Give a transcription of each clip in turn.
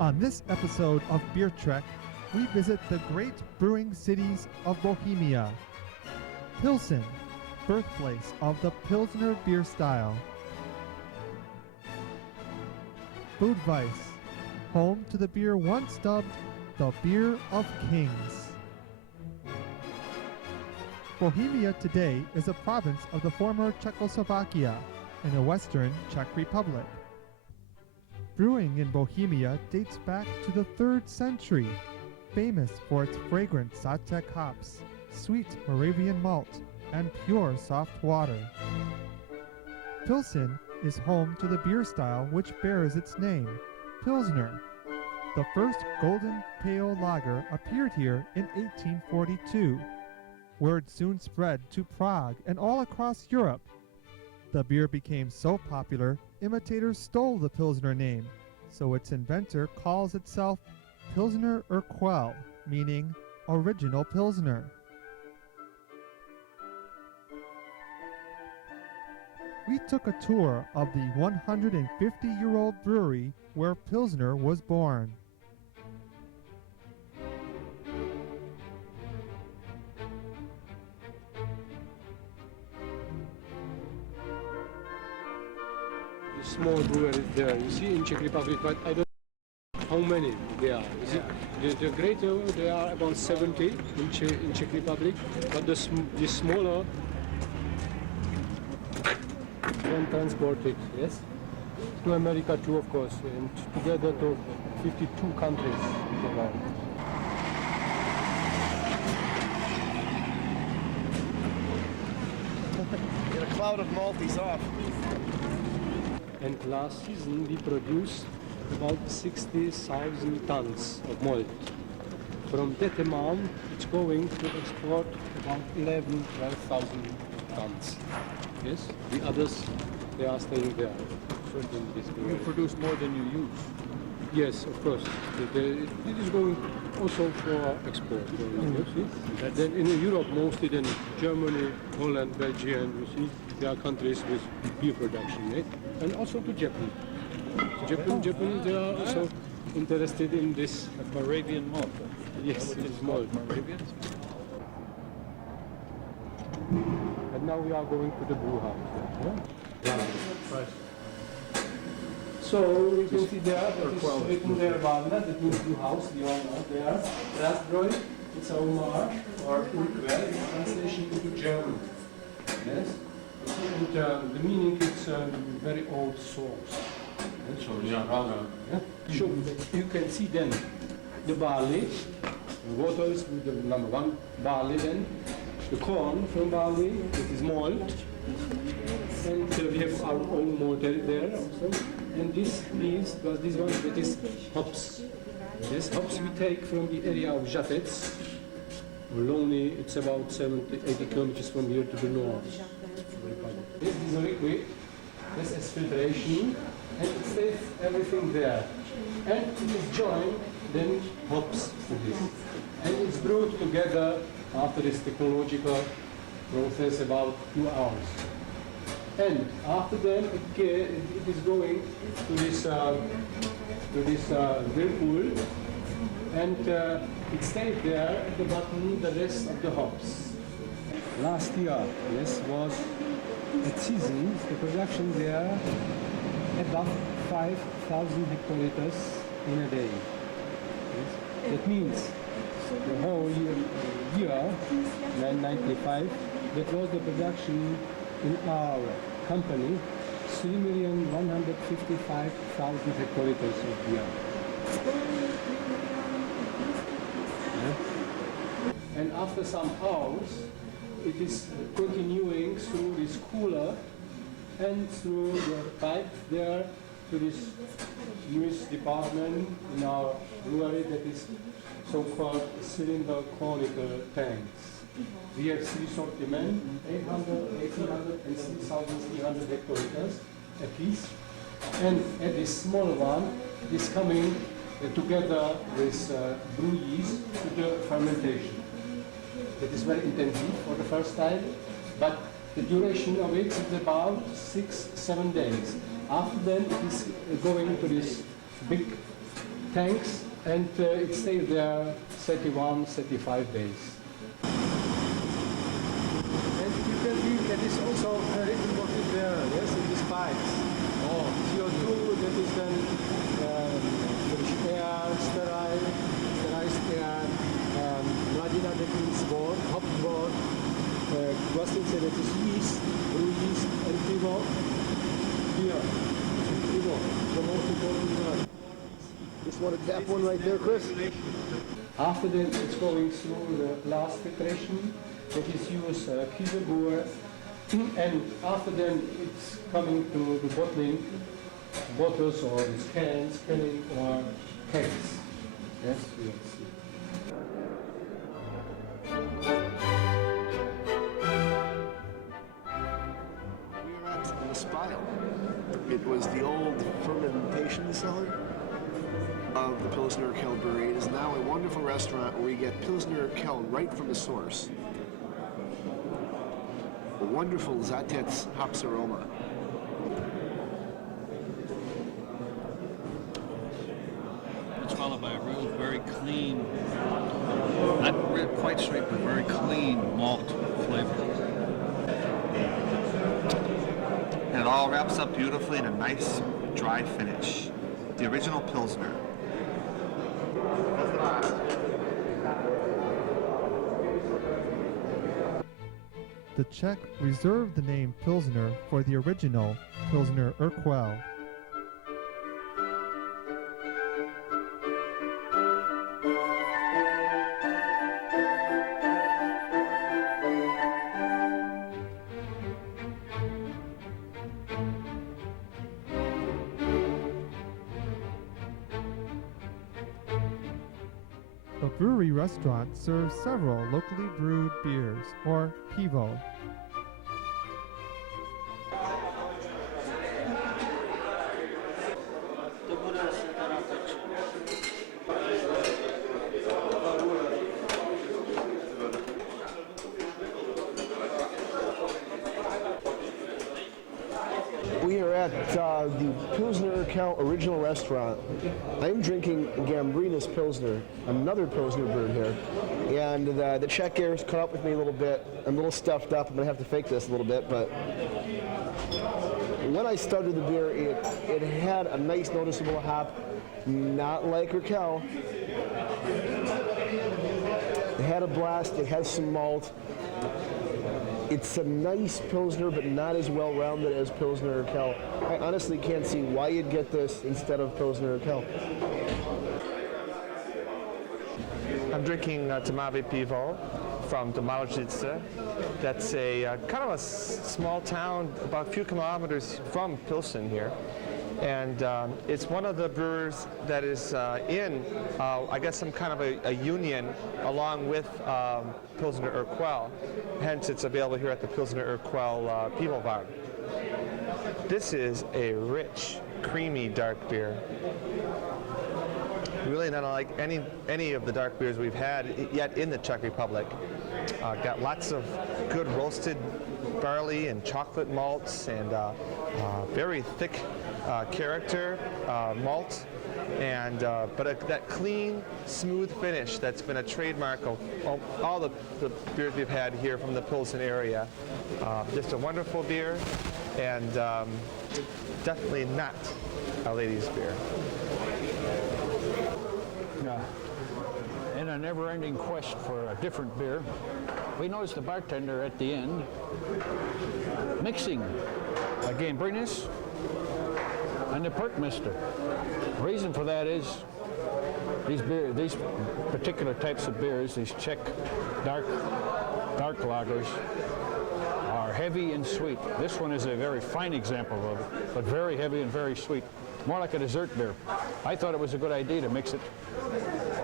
On this episode of Beer Trek, we visit the great brewing cities of Bohemia. Pilsen, birthplace of the Pilsner beer style. Budweis, home to the beer once dubbed the Beer of Kings. Bohemia today is a province of the former Czechoslovakia in the western Czech Republic. Brewing in Bohemia dates back to the 3rd century, famous for its fragrant Satek hops, sweet Moravian malt, and pure soft water. Pilsen is home to the beer style which bears its name, Pilsner. The first golden pale lager appeared here in 1842. Word soon spread to Prague and all across Europe. The beer became so popular, imitators stole the Pilsner name, so its inventor calls itself Pilsner Urquell, meaning original Pilsner. We took a tour of the 150-year-old brewery where Pilsner was born. Small breweries there, you see, in Czech Republic, but I don't know how many there are. You see, the greater, there are about 70 in Czech Republic, but the smaller one transported, yes, to America too, of course, and together to 52 countries around. Get a cloud of Maltese off. And last season we produced about 60,000 tons of malt. From that amount, it's going to export about 12,000 tons. Yes, the others, they are staying there. You produce more than you use. Yes, of course. It is going also for export. Then in Europe, mostly then Germany, Holland, Belgium, you see, there are countries with beer production, right? And also to Japan. Japan, they are also interested in this Moravian malt. Yes, it is malt. Moravians? And now we are going to the brew house. Yeah? Right. So you can see there, that is written there, Wagner, that means brew house, the owner there. Rastbräu, it's our mark, or Urquell, in translation into German. Yes? And the meaning is very old source. So you can see then the barley, the water is with the number 1 barley, then the corn from barley, it is malt, and we have our own malt there also. And this leaves, but this one, that is hops. This hops we take from the area of Žatec. Lonely, it's about 70-80 kilometers from here to the north. This is a liquid, this is filtration, and it stays everything there. And it is joined, then hops to this. And it's brewed together after this technological process about 2 hours. And after that, it is going to this whirlpool, and it stays there at the bottom the rest of the hops. Last year, yes, was at season, the production there above 5,000 hectoliters in a day. Yes? That means the whole year 1995, that was the production in our company, 3,155,000 hectoliters of beer. And after some hours, it is continuing through this cooler and through the pipe there to this newest department in our brewery that is so-called cylinder conical tanks. We have three sortiments, 800, 1800 and 3300 hectoliters a piece. And at this small one, it is coming together with brew yeast to the fermentation. It is very intensive for the first time, but the duration of it is about 6-7 days. After then, it is going to these big tanks, and it stays there 31-35 days. And you can see that is also written what is there, yes, in these pipes. Oh, CO2, that is then fresh air, sterilized air, mladina, that means wort, hop wort, Glasnice, that is yeast, brew yeast, and pivo. Here, pivo, the most important one. Just want to tap one right there, Chris? After that, it's going through the glass filtration that is used Kieselbohr, and after then it's coming to the bottling, bottles or cans, canning or kegs. Yes, yes. We are at the Spile. It was the old fermentation cellar of the Pilsner Urquell brewery. It is now a wonderful restaurant where you get Pilsner Urquell right from the source. A wonderful Zatetz hops aroma. It's followed by a real, very clean, not quite straight, but very clean malt flavor. And it all wraps up beautifully in a nice dry finish. The original Pilsner. The Czech reserved the name Pilsner for the original Pilsner Urquell. The brewery restaurant serves several locally brewed beers, or pivo. We are at the Pilsner Urquell original restaurant. I'm drinking Gambrinus Pilsner, another Pilsner brewed here. And the Czech air's caught up with me a little bit. I'm a little stuffed up. I'm going to have to fake this a little bit. But when I started the beer, it had a nice noticeable hop, not like Urquell. It had a blast. It has some malt. It's a nice Pilsner, but not as well-rounded as Pilsner Urquell. I honestly can't see why you'd get this instead of Pilsner Urquell. I'm drinking Tomawy Piwo from Domałczyce. That's a kind of a small town about a few kilometers from Pilsen here. And it's one of the brewers that is in, I guess, some kind of a union along with Pilsner Urquell. Hence, it's available here at the Pilsner Urquell Pivo Bar. This is a rich, creamy dark beer. Really not unlike any of the dark beers we've had yet in the Czech Republic. Got lots of good roasted barley and chocolate malts and very thick character malt, and but that clean, smooth finish that's been a trademark of all the beers we've had here from the Pilsen area. Just a wonderful beer, and definitely not a ladies' beer. In a never-ending quest for a different beer, we noticed the bartender at the end mixing a Gambrinus and the Perkmister. The reason for that is these particular types of beers, these Czech dark lagers, are heavy and sweet. This one is a very fine example of it, but very heavy and very sweet. More like a dessert beer. I thought it was a good idea to mix it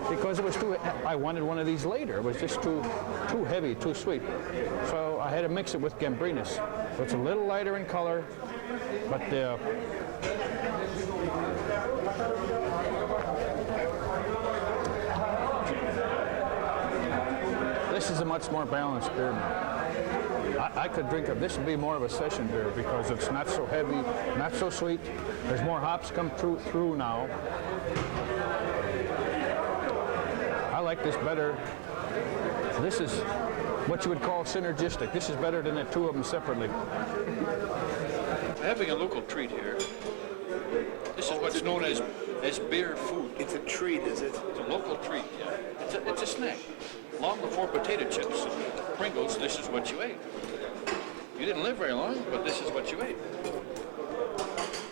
because it was too. I wanted one of these later. It was just too heavy, too sweet. So I had to mix it with Gambrinus. So it's a little lighter in color, but this is a much more balanced beer now. I could drink it. This would be more of a session beer because it's not so heavy, not so sweet. There's more hops come through now. I like this better. This is what you would call synergistic. This is better than the two of them separately. Having a local treat here. This is what's known as beer food. It's a treat, is it? It's a local treat, yeah. It's a snack. Long before potato chips and Pringles, this is what you ate. You didn't live very long, but this is what you ate.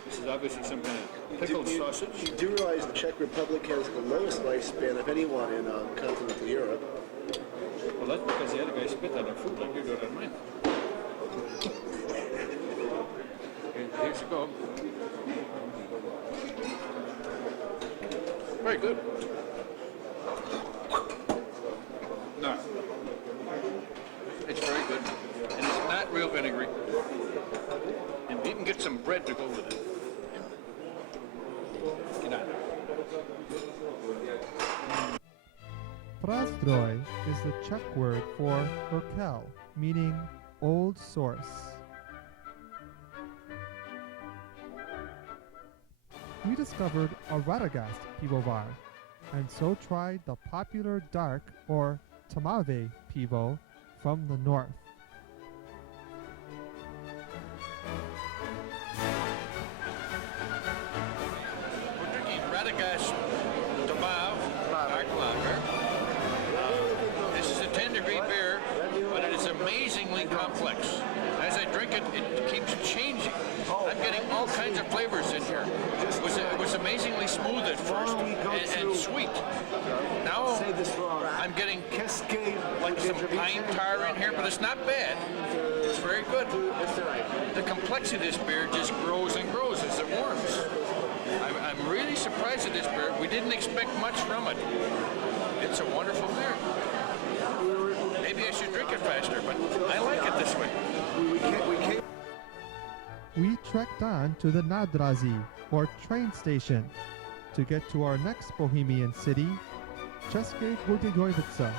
This is obviously some kind of pickled sausage. You do realize the Czech Republic has the lowest lifespan of anyone in continental Europe. Well, that's because the other guy spit on their food like you're doing on mine. Here's you go. Very good. No. It's very good. And it's not real vinegary. And you can get some bread to go with it. Get on. Prazdroj is the Czech word for Urquell, meaning old source. We discovered a Radagast pivovar, and so tried the popular dark or Tmave pivo from the north. We're drinking Radagast Tmave dark lager. This is a 10-degree beer, but it is amazingly complex. As I drink it, it keeps changing. I'm getting all kinds of flavors in here. It was amazingly smooth at first and sweet. Now I'm getting like some pine tar in here, but it's not bad. It's very good. The complexity of this beer just grows and grows as it warms. I'm really surprised at this beer. We didn't expect much from it. It's a wonderful beer. Maybe I should drink it faster, but I like it this way. We trekked on to the Nádraží, or train station, to get to our next Bohemian city, České Budějovice,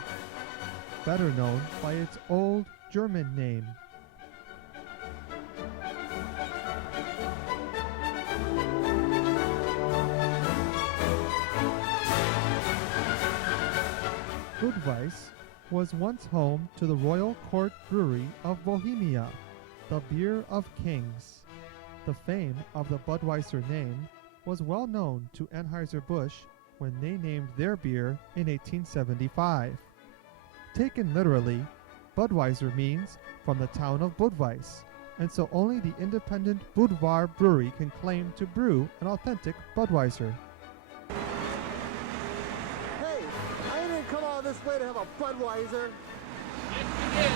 better known by its old German name. Budweis was once home to the Royal Court Brewery of Bohemia, the beer of kings. The fame of the Budweiser name was well known to Anheuser-Busch when they named their beer in 1875. Taken literally, Budweiser means from the town of Budweis, and so only the independent Budvar brewery can claim to brew an authentic Budweiser. Hey, I didn't come all this way to have a Budweiser. Yes, you did.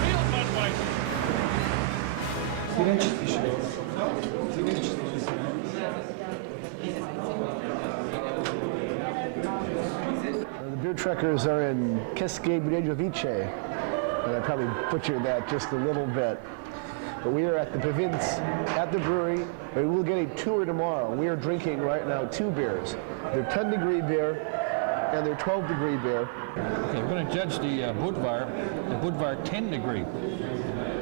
Real Budweiser. The beer trekkers are in České Budějovice, and I probably butchered that just a little bit. But we are at the province, at the brewery, and we will get a tour tomorrow. We are drinking right now 2 beers. Their 10-degree beer and their 12-degree beer. Okay, we're going to judge the Budvar 10-degree.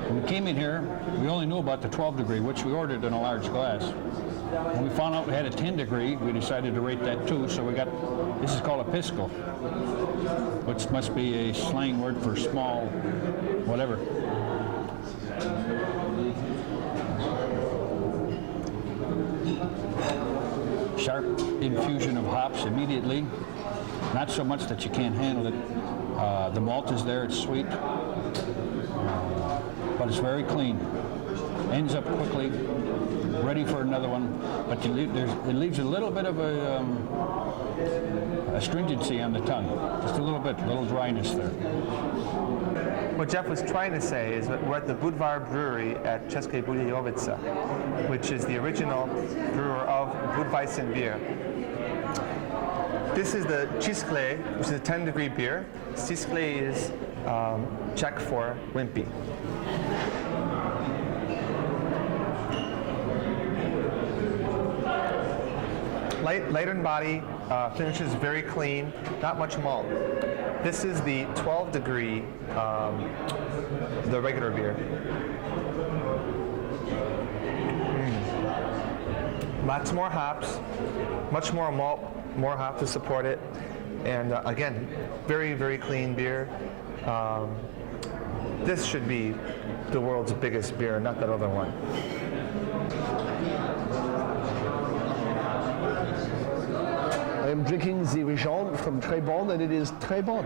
When we came in here, we only knew about the 12-degree, which we ordered in a large glass. When we found out we had a 10-degree, we decided to rate that too, so we got, this is called a pisco, which must be a slang word for small, whatever. Sharp infusion of hops immediately. Not so much that you can't handle it. The malt is there, it's sweet, but it's very clean. Ends up quickly, ready for another one, but it leaves a little bit of a astringency on the tongue. Just a little dryness there. What Jeff was trying to say is that we're at the Budvar brewery at České Budějovice, which is the original brewer of Budweiser beer. This is the Cisklé, which is a 10-degree beer. Cisklé is Czech for wimpy. Lighter in body, finishes very clean, not much malt. This is the 12-degree, the regular beer. Lots more hops, much more malt, more hop to support it, and again, very, very clean beer. This should be the world's biggest beer, not that other one. I am drinking the Regent from Très Bon, and it is Très Bon.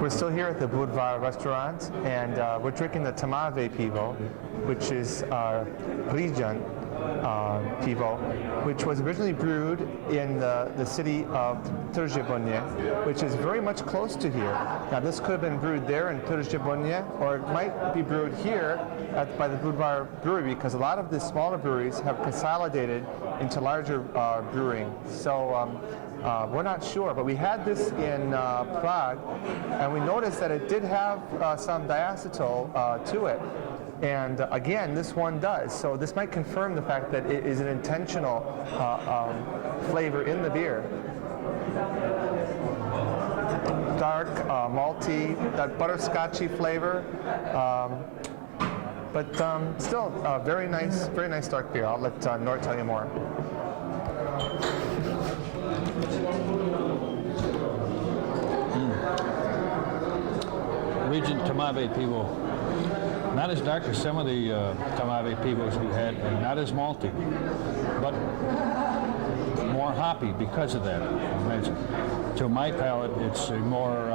We're still here at the Budvar restaurant, and we're drinking the Tmave pivo, which is region pivo, which was originally brewed in the city of Târgu, which is very much close to here. Now, this could have been brewed there in Târgu, or it might be brewed here by the Budvar brewery, because a lot of the smaller breweries have consolidated into larger brewing. So we're not sure, but we had this in Prague, and we noticed that it did have some diacetyl to it. And again, this one does. So this might confirm the fact that it is an intentional flavor in the beer. Dark, malty, that butterscotchy flavor. But still, very nice dark beer. I'll let Nort tell you more. Regent Tmave pivo. Not as dark as some of the Tmave pivos we had, and not as malty, but more hoppy because of that. To my palate, it's a more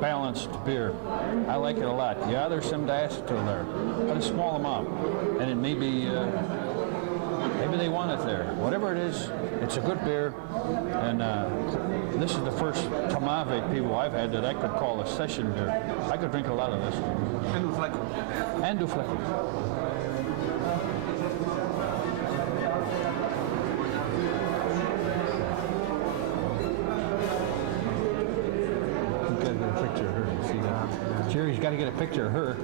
balanced beer. I like it a lot. Yeah, there's some diacetyl there, but a small amount, and it may be maybe they want it there. Whatever it is, it's a good beer, and this is the first Tmave pivo I've had that I could call a session beer. I could drink a lot of this. And du Flecken. You've got to get a picture of her. See that? Jerry's got to get a picture of her.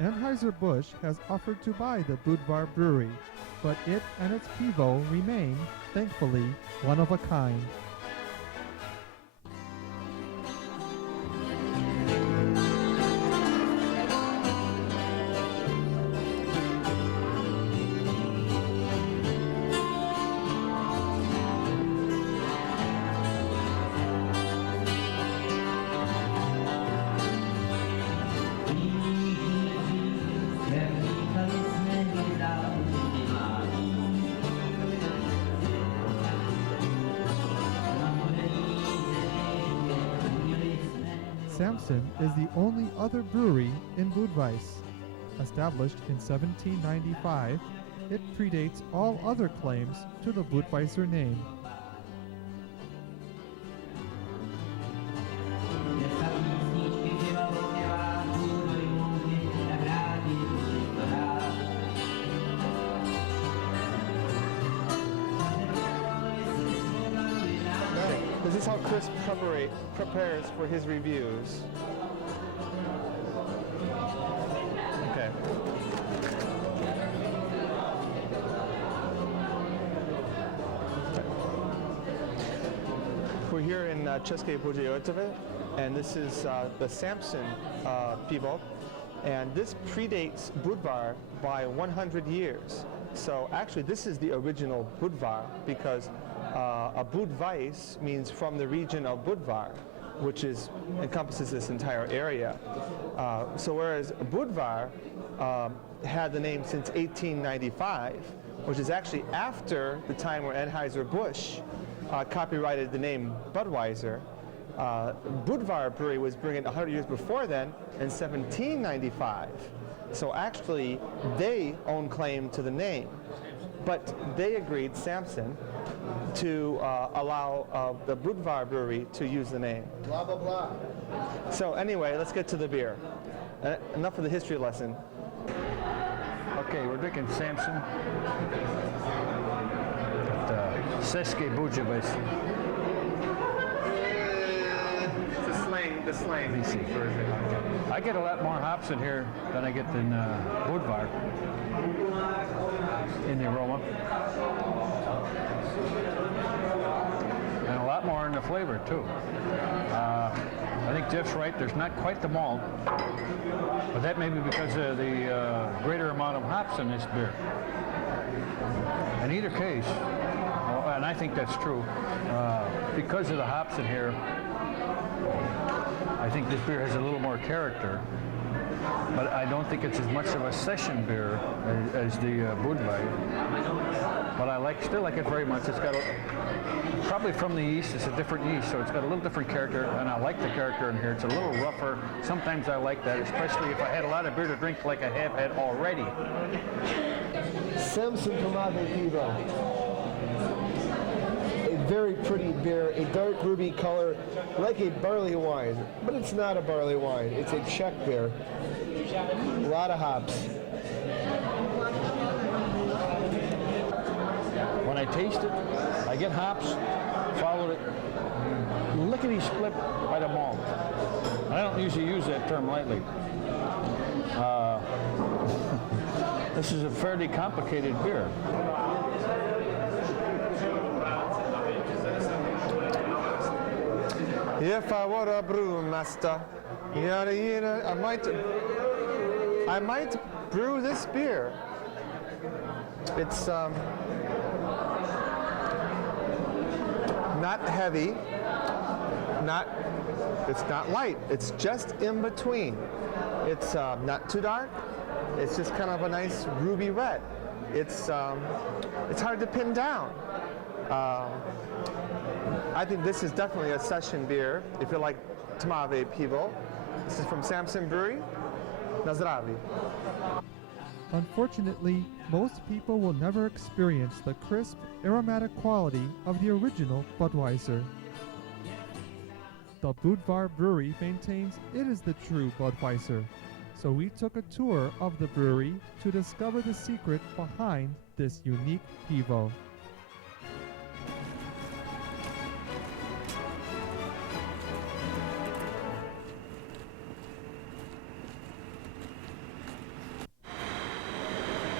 Anheuser-Busch has offered to buy the Budvar brewery, but it and its pivo remain, thankfully, one of a kind. Samson is the only other brewery in Budweis. Established in 1795, it predates all other claims to the Budweiser name. This is how Chris prepares for his reviews. Okay. We're here in České Budějovice, and this is the Samson pivo, and this predates Budvar by 100 years. So actually, this is the original Budvar, because a Budweis means from the region of Budvar, which encompasses this entire area. So whereas Budvar had the name since 1895, which is actually after the time where Anheuser-Busch copyrighted the name Budweiser. Budvar Brewery was brewing it 100 years before then, in 1795. So actually, they own claim to the name. But they agreed, Samson, to allow the Budvar Brewery to use the name. Blah, blah, blah. So anyway, let's get to the beer. Enough of the history lesson. Okay, we're drinking Samson at Seske Budějovický. The slang version. I get a lot more hops in here than I get in Budvar in the aroma. And a lot more in the flavor too. I think Jeff's right, there's not quite the malt, but that may be because of the greater amount of hops in this beer. In either case, and I think that's true, because of the hops in here, I think this beer has a little more character, but I don't think it's as much of a session beer as the Budvar. But I still like it very much. It's got probably from the yeast, it's a different yeast, so it's got a little different character, and I like the character in here. It's a little rougher. Sometimes I like that, especially if I had a lot of beer to drink like I have had already. Samson Tomate Pivo. A very pretty beer, a dark ruby color, like a barley wine, but it's not a barley wine. It's a Czech beer. A lot of hops. When I taste it, I get hops, followed it lickety split by the malt. I don't usually use that term lightly. This is a fairly complicated beer. If I were a brewmaster, I might brew this beer. It's not heavy, it's not light. It's just in between. It's not too dark. It's just kind of a nice ruby red. It's hard to pin down. I think this is definitely a session beer, if you like Tomate Pivo. This is from Samson Brewery, Na zdraví. Unfortunately, most people will never experience the crisp, aromatic quality of the original Budweiser. The Budvar Brewery maintains it is the true Budweiser, so we took a tour of the brewery to discover the secret behind this unique Pivo.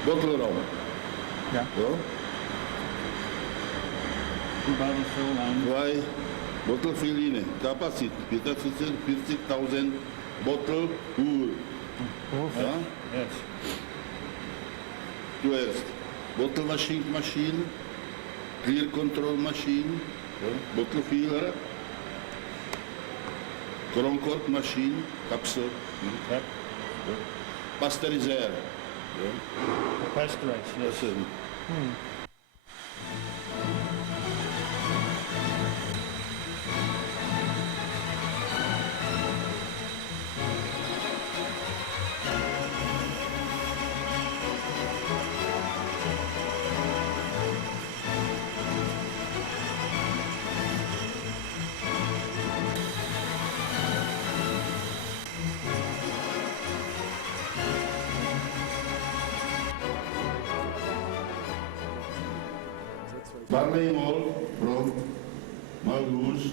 Bottle rum. Yeah. Jo? 2 bottles filled on. Why? Bottle filling. Capacity 50,000 bottle full. Ja? Yes. To jest bottle washing machine, clear control machine, bottle filler, Concord machine, capsule, Yep. pasteurizer. Pasteurized, yes. Barley malt from Malgus,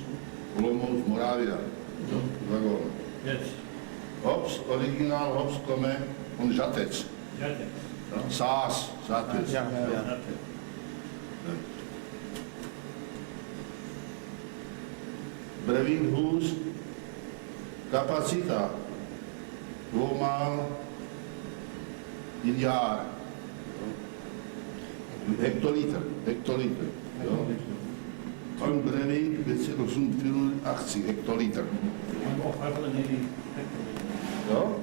Olomouc, Moravia. Wagon. Yes. Hops, original hops come on Žatec. Sás, Žatec. Yeah. Brewing house, kapacita 2 mal in jaar. Hektoliter. Jo? Van brewing 284 hektoliter. 180 Jo?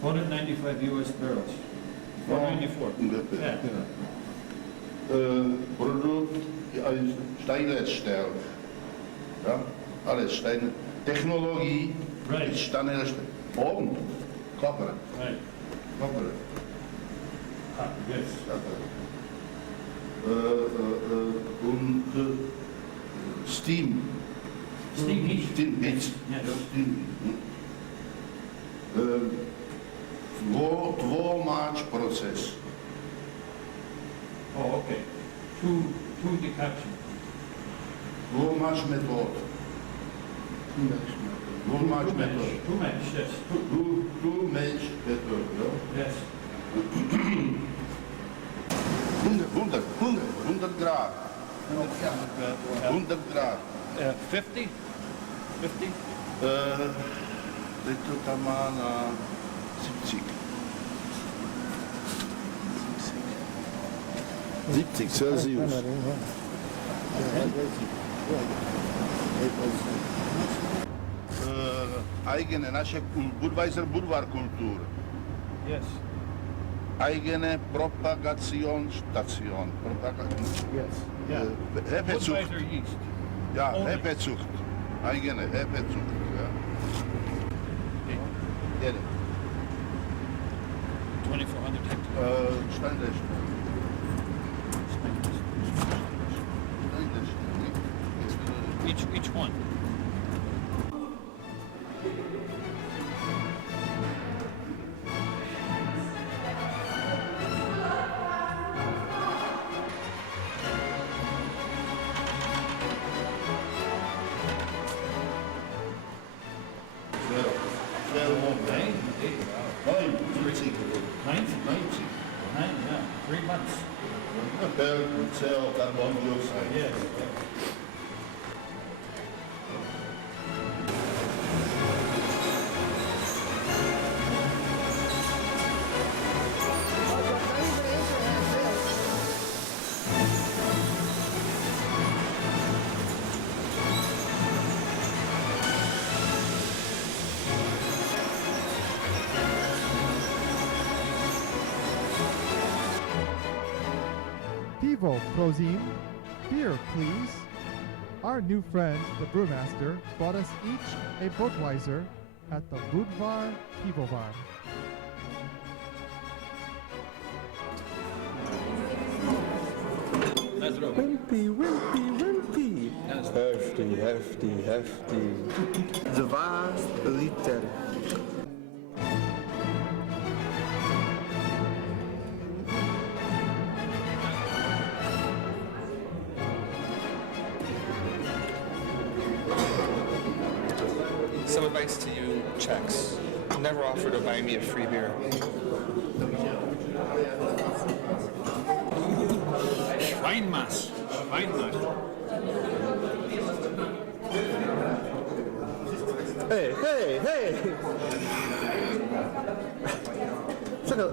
195 US barrels. 194. Ungefähr. Yeah. Produkt Steinleitstern. Ja, alles Stein. Technologie ist Steinleitstern. Oben, Kopper. Right. Kopper. Ah, yes. Und Steam. Steam heat. Steam heat. Yes. Steam heat. Dwomacz proces. Oh, okay. Two decoction. Dwomacz metod. Dwomacz metod. Too much, yes. Dwomacz metod, ja? Yes. 100 Grad. 100 Grad. 50? 50? Teď to tam má na 70. 70 Celsius. Eigene naše Budvar Kultur. Yes. Eigene Propagationsstation. Yes. Yeah. Hefezucht. Budweiser yeast. Ja, Only. Hefezucht. Eigene Hefezucht. Ja. Derde. 2,400 hectares. Steinleitstern. Each one. Yeah, 3 months. Cell, carbon dioxide. Yes. Pivo, Prozim. Beer, please. Our new friend, the brewmaster, bought us each a Budweiser at the Budvar Pivovar. Wimpy, wimpy, wimpy. Hefty, hefty, hefty. 2 liter. Some advice to you Czechs. Never offer to buy me a free beer. Weinmass. Weinmass. Hey, hey, hey!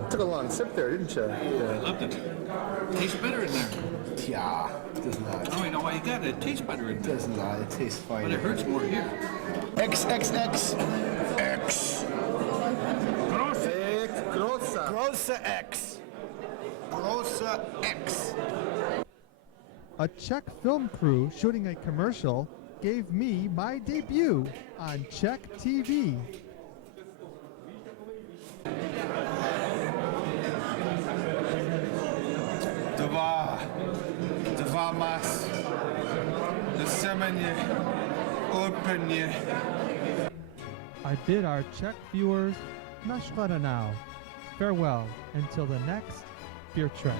Took a long sip there, didn't you? I loved it. Tastes better in there. Yeah, it does not. I don't know why you got it. It tastes better in It there. does not. It tastes fine. But it hurts more here. XXX. X. Grossa. Grossa X. Grossa X. A Czech film crew shooting a commercial gave me my debut on Czech TV. Dva mas. Semeně. Openě. I bid our Czech viewers nashledanou. Farewell until the next Beer Trek.